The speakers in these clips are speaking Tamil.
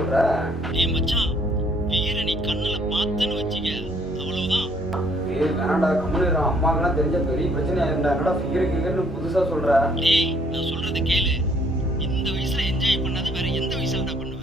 சொல்ற? டேய் மச்சான், ஃபிகரை நீ கண்ணுல பார்த்தேன்னு வச்சுக்க, அவ்வளவுதான். ஏய் வேணாண்டா, கம்முனு அம்மாக்கெல்லாம் தெரிஞ்ச பெரிய பிரச்சனை ஆயிருந்தா. என்னடா ஃபிகர்னு புதுசா சொல்ற? டேய் நான் சொல்றத கேளு. இந்த வயசுல என்ஜாய் பண்ணாத வேற எந்த வயசுல தான் பண்ணுவ?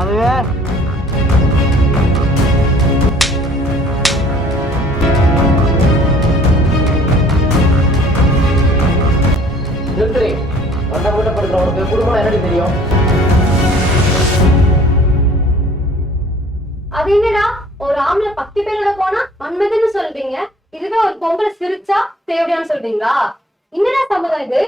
அதுவே நிறுத்துறேன். வந்த கூட்ட படுக்கிறவனுக்கு குடும்பம் என்னடி தெரியும்? அது என்னடா, ஒரு ஆம்பளை 10 பேரோட போனா மன்மதன்னு சொல்றீங்க, இதுவே ஒரு பொம்பளை சிரிச்சா தேவையான்னு சொல்றீங்களா? என்னடா சம்மதம் இது?